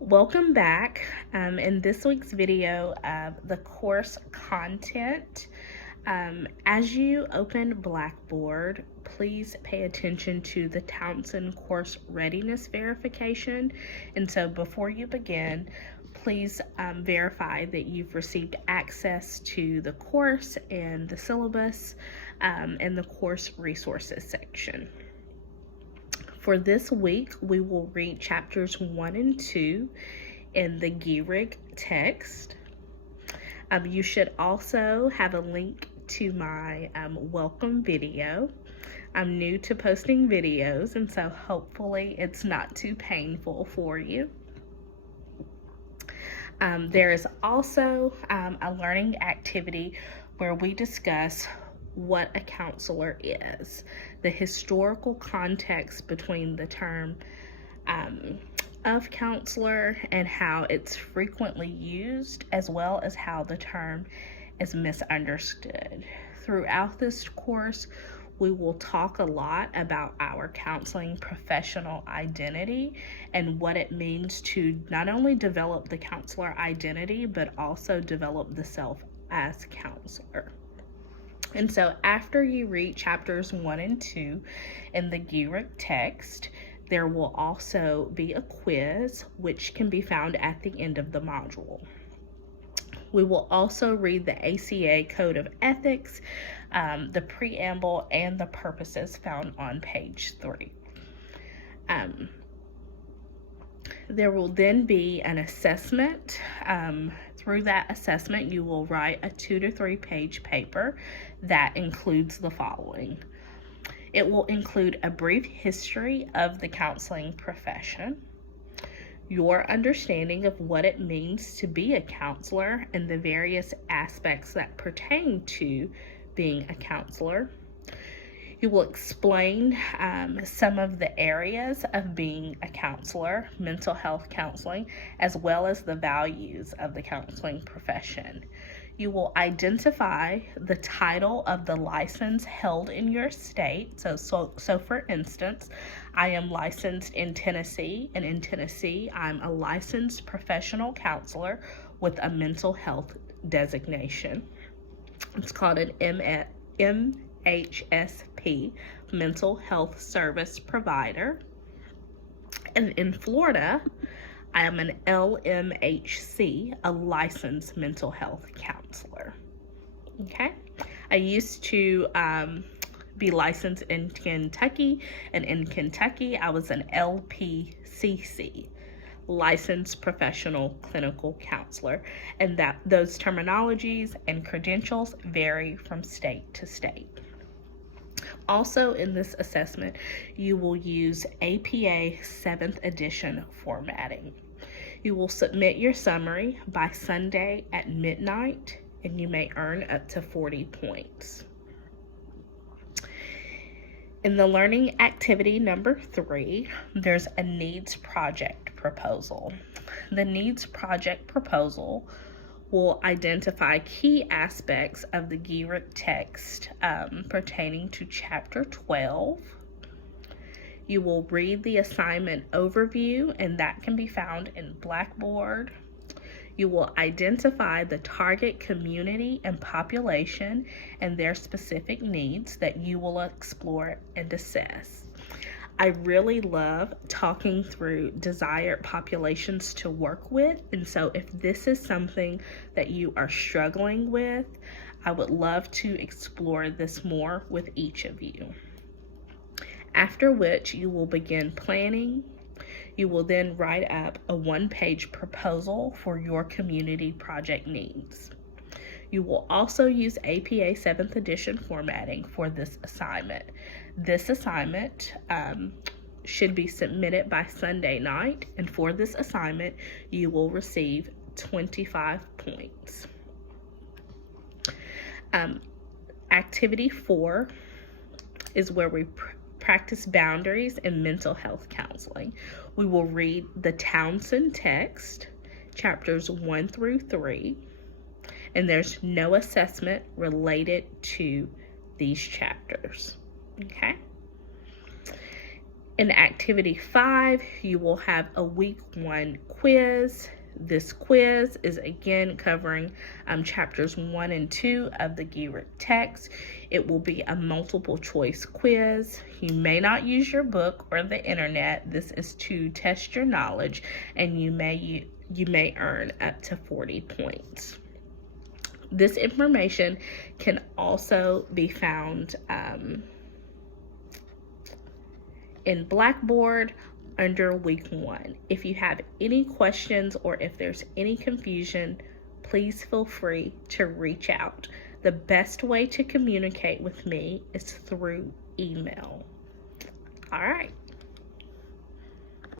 Welcome back. In this week's video of the course content, as you open Blackboard, please pay attention to the Townsend course readiness verification. And so before you begin, please verify that you've received access to the course and the syllabus and the course resources section. For this week, we will read chapters 1 and 2 in the Gehrig text. You should also have a link to my welcome video. I'm new to posting videos, and so hopefully it's not too painful for you. There is also a learning activity where we discuss what a counselor is, the historical context between the term of counselor and how it's frequently used, as well as how the term is misunderstood. Throughout this course, we will talk a lot about our counseling professional identity and what it means to not only develop the counselor identity, but also develop the self as counselor. And so after you read chapters 1 and 2 in the Gehrig text, there will also be a quiz, which can be found at the end of the module. We will also read the ACA Code of Ethics, the preamble, and the purposes found on page 3. There will then be an assessment. Through that assessment, you will write a 2 to 3 page paper that includes the following. It will include a brief history of the counseling profession, your understanding of what it means to be a counselor and the various aspects that pertain to being a counselor. You will explain some of the areas of being a counselor, mental health counseling, as well as the values of the counseling profession. You will identify the title of the license held in your state. So for instance, I am licensed in Tennessee, and in Tennessee, I'm a licensed professional counselor with a mental health designation. It's called an MHSP, Mental Health Service Provider. And in Florida, I am an LMHC, a licensed mental health counselor. Okay? I used to be licensed in Kentucky, and in Kentucky, I was an LPCC, licensed professional clinical counselor, and that those terminologies and credentials vary from state to state. Also in this assessment, you will use APA 7th edition formatting. You will submit your summary by Sunday at midnight, and you may earn up to 40 points. In the learning activity number 3, there's a needs project proposal. The needs project proposal will identify key aspects of the Gehrig text pertaining to chapter 12. You will read the assignment overview, and that can be found in Blackboard. You will identify the target community and population and their specific needs that you will explore and assess. I really love talking through desired populations to work with, and so if this is something that you are struggling with, I would love to explore this more with each of you. After which, you will begin planning. You will then write up a 1-page proposal for your community project needs. You will also use APA 7th edition formatting for this assignment. This assignment should be submitted by Sunday night, and for this assignment, you will receive 25 points. Activity 4 is where we practice boundaries in mental health counseling. We will read the Townsend text, chapters 1 through 3, and there's no assessment related to these chapters. Okay? In activity 5, you will have a week 1 quiz. This quiz is again covering chapters 1 and 2 of the GERIC text. It will be a multiple choice quiz. You may not use your book or the internet. This is to test your knowledge, and you may earn up to 40 points. This information can also be found in Blackboard under week 1. If you have any questions or if there's any confusion, please feel free to reach out. The best way to communicate with me is through email. All right.